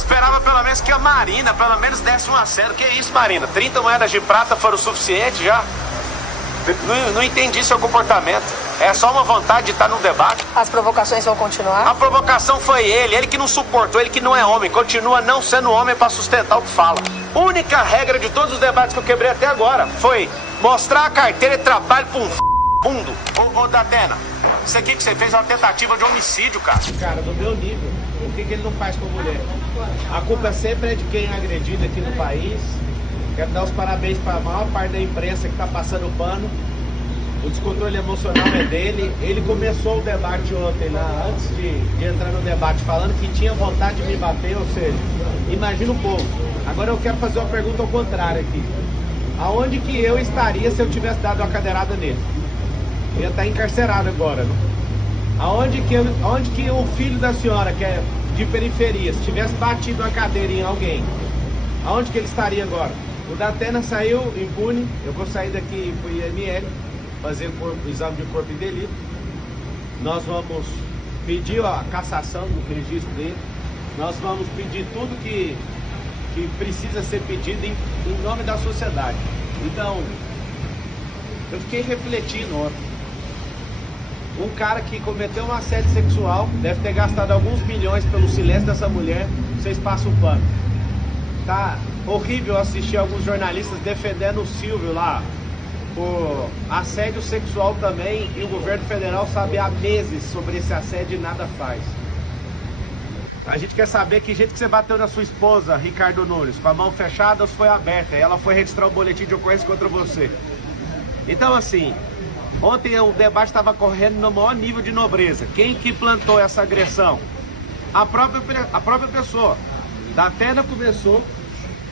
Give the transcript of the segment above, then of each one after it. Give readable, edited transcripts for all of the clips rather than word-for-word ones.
esperava pelo menos que a Marina, pelo menos desse 1-0. Que isso, Marina? 30 moedas de prata foram o suficiente já? Não entendi seu comportamento. É só uma vontade de estar no debate. As provocações vão continuar? A provocação foi ele que não suportou, ele que não é homem, continua não sendo homem para sustentar o que fala. Única regra de todos os debates que eu quebrei até agora foi mostrar a carteira de trabalho pra um fundo. Ô Datena, isso aqui que você fez é uma tentativa de homicídio, cara. Cara, do meu nível, o que ele não faz com a mulher? A culpa sempre é de quem é agredido aqui no país. Quero dar os parabéns para a maior parte da imprensa que está passando o pano. O descontrole emocional é dele. Ele começou o debate ontem, lá, antes de entrar no debate, falando que tinha vontade de me bater, ou seja, imagina o povo. Agora eu quero fazer uma pergunta ao contrário aqui. Aonde que eu estaria se eu tivesse dado uma cadeirada nele? Eu ia estar encarcerado agora, né? Aonde que o filho da senhora, que é de periferia, se tivesse batido uma cadeira em alguém, aonde que ele estaria agora? O Datena saiu impune. Eu vou sair daqui pro IML, fazer o exame de corpo de delito. Nós vamos pedir a cassação do registro dele. Nós vamos pedir tudo que precisa ser pedido em nome da sociedade. Então, eu fiquei refletindo ontem. Um cara que cometeu um assédio sexual, deve ter gastado alguns milhões pelo silêncio dessa mulher, vocês passam o pano. Tá horrível assistir alguns jornalistas defendendo o Silvio lá por assédio sexual também, e o governo federal sabe há meses sobre esse assédio e nada faz. A gente quer saber que jeito que você bateu na sua esposa, Ricardo Nunes, com a mão fechada ou se foi aberta, e ela foi registrar o boletim de ocorrência contra você. Então assim, ontem o debate estava correndo no maior nível de nobreza. Quem que plantou essa agressão? A própria pessoa. Datena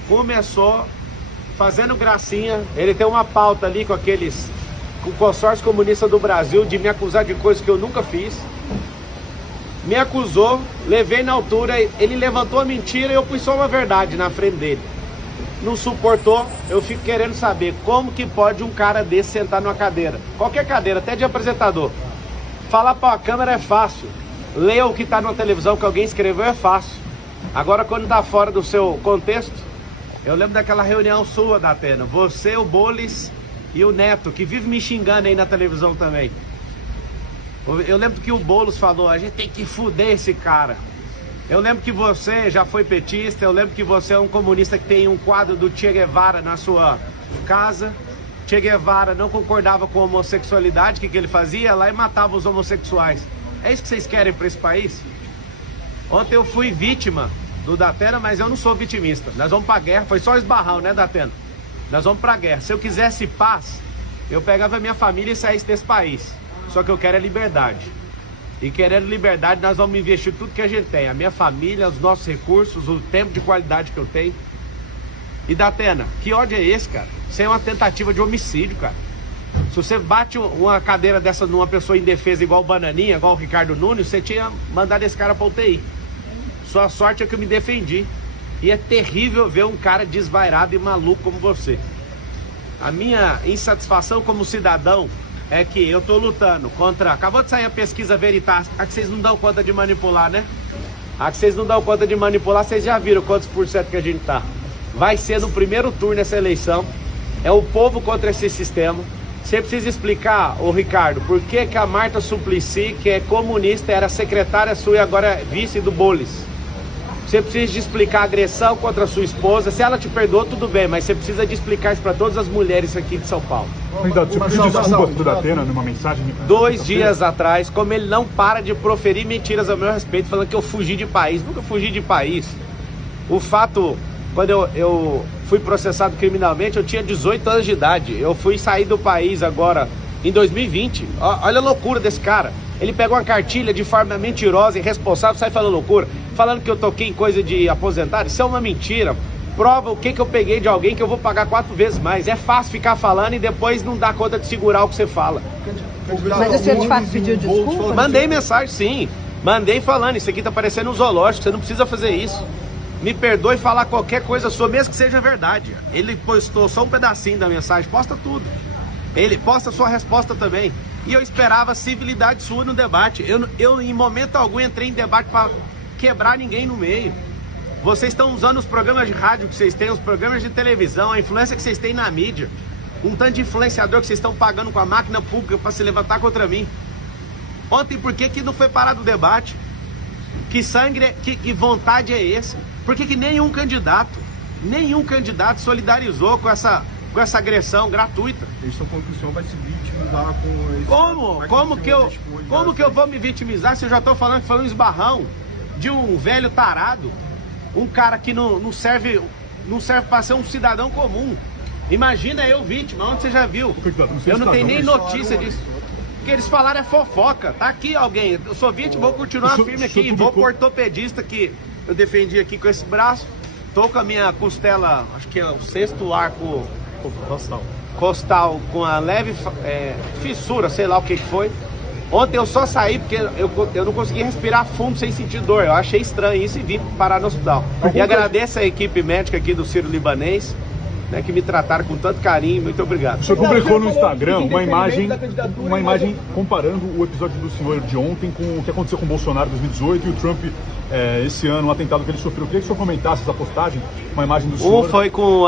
começou fazendo gracinha. Ele tem uma pauta ali com o consórcio comunista do Brasil de me acusar de coisas que eu nunca fiz. Me acusou, levei na altura, ele levantou a mentira e eu pus só uma verdade na frente dele. Não suportou, eu fico querendo saber como que pode um cara desse sentar numa cadeira, qualquer cadeira, até de apresentador. Falar para a câmera é fácil, ler o que está na televisão que alguém escreveu é fácil. Agora quando está fora do seu contexto, eu lembro daquela reunião sua, Datena, você, o Bolis e o Neto, que vive me xingando aí na televisão também. Eu lembro que o Boulos falou, a gente tem que fuder esse cara. Eu lembro que você já foi petista, eu lembro que você é um comunista que tem um quadro do Che Guevara na sua casa. Che Guevara não concordava com a homossexualidade, o que ele fazia? Lá e matava os homossexuais. É isso que vocês querem para esse país? Ontem eu fui vítima do Datena, mas eu não sou vitimista. Nós vamos pra guerra, foi só esbarrão, né, Datena? Nós vamos pra guerra. Se eu quisesse paz, eu pegava minha família e saísse desse país. Só que eu quero é liberdade. E querendo liberdade, nós vamos investir tudo que a gente tem. A minha família, os nossos recursos, o tempo de qualidade que eu tenho. E Datena, que ódio é esse, cara? Isso é uma tentativa de homicídio, cara. Se você bate uma cadeira dessa numa pessoa indefesa igual o Bananinha, igual o Ricardo Nunes, você tinha mandado esse cara pra UTI. Sua sorte é que eu me defendi. E é terrível ver um cara desvairado e maluco como você. A minha insatisfação como cidadão é que eu tô lutando contra... Acabou de sair a pesquisa Veritas. A que vocês não dão conta de manipular, né? A que vocês não dão conta de manipular, vocês já viram quantos por cento que a gente tá. Vai ser no primeiro turno essa eleição. É o povo contra esse sistema. Você precisa explicar, ô Ricardo, por que que a Marta Suplicy, que é comunista, era secretária sua e agora é vice do Bolis. Você precisa de explicar a agressão contra a sua esposa. Se ela te perdoou, tudo bem, mas você precisa de explicar isso para todas as mulheres aqui de São Paulo. Candidato, você pediu desculpas pro Datena numa mensagem? 2 dias atrás, como ele não para de proferir mentiras ao meu respeito, falando que eu fugi de país. Nunca fugi de país. O fato, quando eu fui processado criminalmente, eu tinha 18 anos de idade. Eu fui sair do país agora, em 2020. Olha a loucura desse cara. Ele pegou uma cartilha de forma mentirosa, irresponsável, sai falando loucura, falando que eu toquei em coisa de aposentado. Isso é uma mentira. Prova o que eu peguei de alguém que eu vou pagar 4 vezes mais. É fácil ficar falando e depois não dar conta de segurar o que você fala. Mas o senhor de fato pediu desculpa? Mandei mensagem, sim. Mandei falando, isso aqui tá parecendo um zoológico, você não precisa fazer isso. Me perdoe falar qualquer coisa sua, mesmo que seja verdade. Ele postou só um pedacinho da mensagem, posta tudo. Ele posta sua resposta também. E eu esperava civilidade sua no debate. Eu em momento algum entrei em debate para quebrar ninguém no meio. Vocês estão usando os programas de rádio que vocês têm, os programas de televisão, a influência que vocês têm na mídia. Um tanto de influenciador que vocês estão pagando com a máquina pública para se levantar contra mim. Ontem, por que não foi parado o debate? Que sangue, que vontade é esse? Por que nenhum candidato solidarizou com essa agressão gratuita? Eles estão falando que o senhor vai se vitimizar com esse... Como que eu vou me vitimizar se eu já estou falando que foi um esbarrão de um velho tarado? Um cara que não serve para ser um cidadão comum. Imagina eu vítima, onde você já viu? Eu não tenho nem notícia disso. O que eles falaram é fofoca. Tá aqui alguém. Eu sou vítima, vou continuar firme aqui. Vou pro ortopedista que eu defendi aqui com esse braço. Tô com a minha costela, acho que é o 6º arco costal com a leve fissura, sei lá o que foi. Ontem eu só saí porque eu não consegui respirar fundo sem sentir dor. Eu achei estranho isso e vim parar no hospital. E agradeço a equipe médica aqui do Sírio-Libanês, né, que me trataram com tanto carinho. Muito obrigado. O senhor publicou no Instagram uma imagem comparando o episódio do senhor de ontem com o que aconteceu com o Bolsonaro em 2018 e o Trump esse ano, o atentado que ele sofreu. Eu queria que o senhor comentasse essa postagem, uma imagem do senhor. Um foi com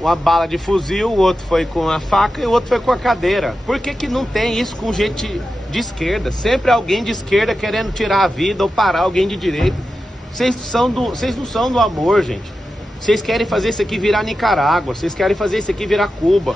uma bala de fuzil, o outro foi com a faca e o outro foi com a cadeira. Por que não tem isso com gente de esquerda? Sempre alguém de esquerda querendo tirar a vida ou parar alguém de direita. Vocês não são do amor, gente. Vocês querem fazer isso aqui virar Nicarágua, vocês querem fazer isso aqui virar Cuba.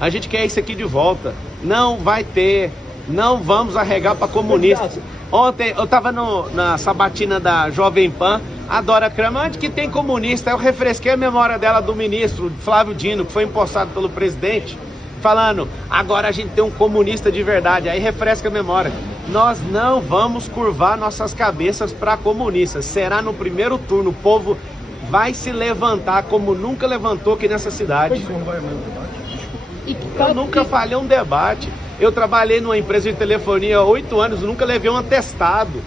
A gente quer isso aqui de volta. Não vai ter, não vamos arregar para comunista. Ontem eu tava na sabatina da Jovem Pan, a Dora Kramer, onde que tem comunista? Eu refresquei a memória dela do ministro Flávio Dino, que foi empossado pelo presidente, falando, agora a gente tem um comunista de verdade. Aí refresca a memória. Nós não vamos curvar nossas cabeças para comunistas. Será no primeiro turno, o povo vai se levantar como nunca levantou aqui nessa cidade. Eu nunca falhei um debate. Eu trabalhei numa empresa de telefonia há 8 anos, nunca levei um atestado.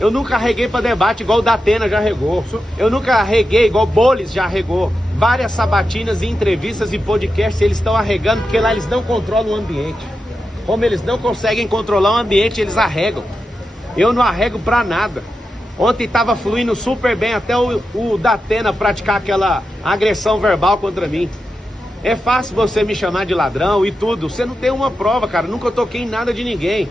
Eu nunca arreguei para debate igual o Datena já arregou. Eu nunca arreguei igual o Bolis já arregou. Várias sabatinas e entrevistas e podcasts eles estão arregando porque lá eles não controlam o ambiente. Como eles não conseguem controlar o ambiente, eles arregam. Eu não arrego para nada. Ontem estava fluindo super bem até o Datena praticar aquela agressão verbal contra mim. É fácil você me chamar de ladrão e tudo. Você não tem uma prova, cara. Nunca toquei em nada de ninguém.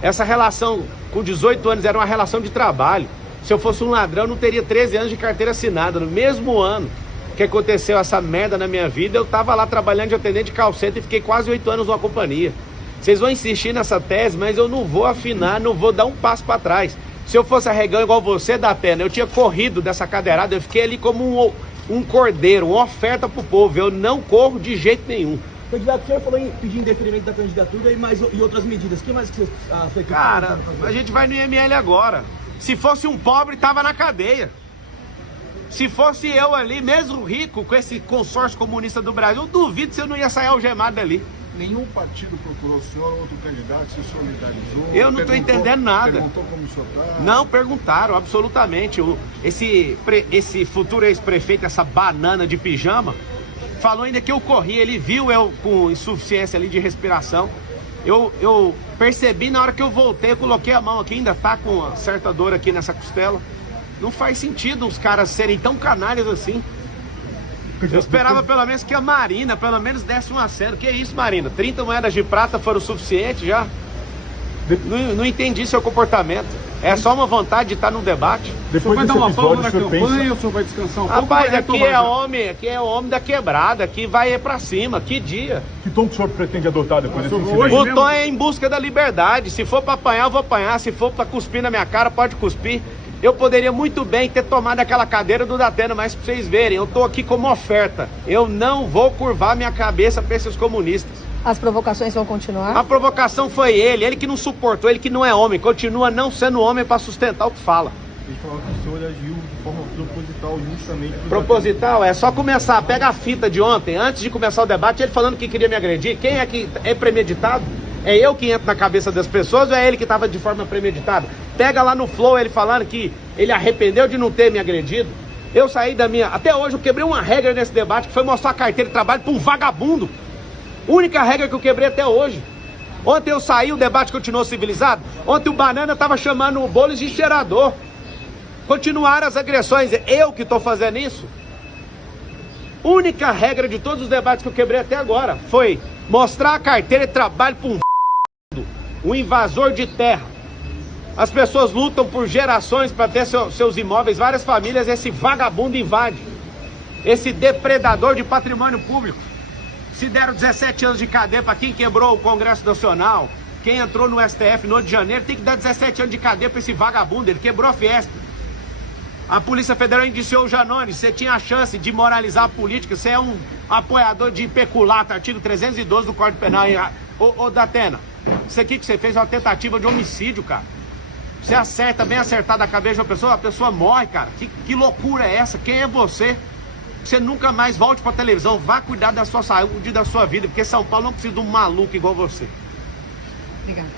Essa relação com 18 anos era uma relação de trabalho. Se eu fosse um ladrão, eu não teria 13 anos de carteira assinada. No mesmo ano que aconteceu essa merda na minha vida, eu tava lá trabalhando de atendente de call center e fiquei quase 8 anos numa companhia. Vocês vão insistir nessa tese, mas eu não vou afinar, não vou dar um passo para trás. Se eu fosse arregão igual você, Datena, eu tinha corrido dessa cadeirada, eu fiquei ali como um cordeiro, uma oferta pro povo. Eu não corro de jeito nenhum. Candidato, o senhor falou em pedir indeferimento da candidatura e outras medidas. O que mais que você fez? Cara, a gente vai no IML agora. Se fosse um pobre, tava na cadeia. Se fosse eu ali, mesmo rico, com esse consórcio comunista do Brasil, eu duvido se eu não ia sair algemado dali. Nenhum partido procurou o senhor ou outro candidato se solidarizou? Eu não estou entendendo nada. Perguntou como o senhor tá? Não perguntaram, absolutamente. Esse futuro ex-prefeito, essa banana de pijama, falou ainda que eu corri. Ele viu eu com insuficiência ali de respiração. Eu percebi na hora que eu voltei, eu coloquei a mão aqui, ainda tá com uma certa dor aqui nessa costela. Não faz sentido os caras serem tão canalhas assim. Eu esperava pelo menos que a Marina, pelo menos desse um aceno. Que isso, Marina? 30 moedas de prata foram o suficiente já? Não entendi seu comportamento. É só uma vontade de estar num debate. Depois vai dar uma pausa na campanha pensa... ou o senhor vai descansar um pouco? Rapaz, aqui é homem da quebrada, aqui vai pra cima, que dia. Que tom que o senhor pretende adotar depois desse incidente? O tom é em busca da liberdade. Se for pra apanhar, eu vou apanhar. Se for pra cuspir na minha cara, pode cuspir. Eu poderia muito bem ter tomado aquela cadeira do Datena, mas pra vocês verem, eu tô aqui como oferta. Eu não vou curvar minha cabeça pra esses comunistas. As provocações vão continuar? A provocação foi ele que não suportou, ele que não é homem, continua não sendo homem pra sustentar o que fala. Ele falou que o senhor agiu de forma proposital, justamente... Proposital? É só começar, pega a fita de ontem, antes de começar o debate, ele falando que queria me agredir. Quem é que é premeditado? É eu que entro na cabeça das pessoas ou é ele que estava de forma premeditada? Pega lá no Flow ele falando que ele arrependeu de não ter me agredido. Eu saí da minha... Até hoje eu quebrei uma regra nesse debate, que foi mostrar a carteira de trabalho para um vagabundo. Única regra que eu quebrei até hoje. Ontem eu saí, o debate continuou civilizado. Ontem o Banana estava chamando o Bolis de cheirador. Continuaram as agressões. Eu que estou fazendo isso? Única regra de todos os debates que eu quebrei até agora foi mostrar a carteira de trabalho para um invasor de terra. As pessoas lutam por gerações para ter seus imóveis, várias famílias, esse vagabundo invade. Esse depredador de patrimônio público. Se deram 17 anos de cadeia para quem quebrou o Congresso Nacional, quem entrou no STF no 8 de janeiro, tem que dar 17 anos de cadeia para esse vagabundo. Ele quebrou a Fiesp. A Polícia Federal indiciou o Janones. Você tinha a chance de moralizar a política. Você é um apoiador de peculato, artigo 312 do Código Penal. Ô Datena, isso aqui que você fez é uma tentativa de homicídio, cara. Você acerta, bem acertado a cabeça de uma pessoa morre, cara. Que loucura é essa? Quem é você? Você nunca mais volte pra televisão. Vá cuidar da sua saúde e da sua vida, porque São Paulo não precisa de um maluco igual você. Obrigada.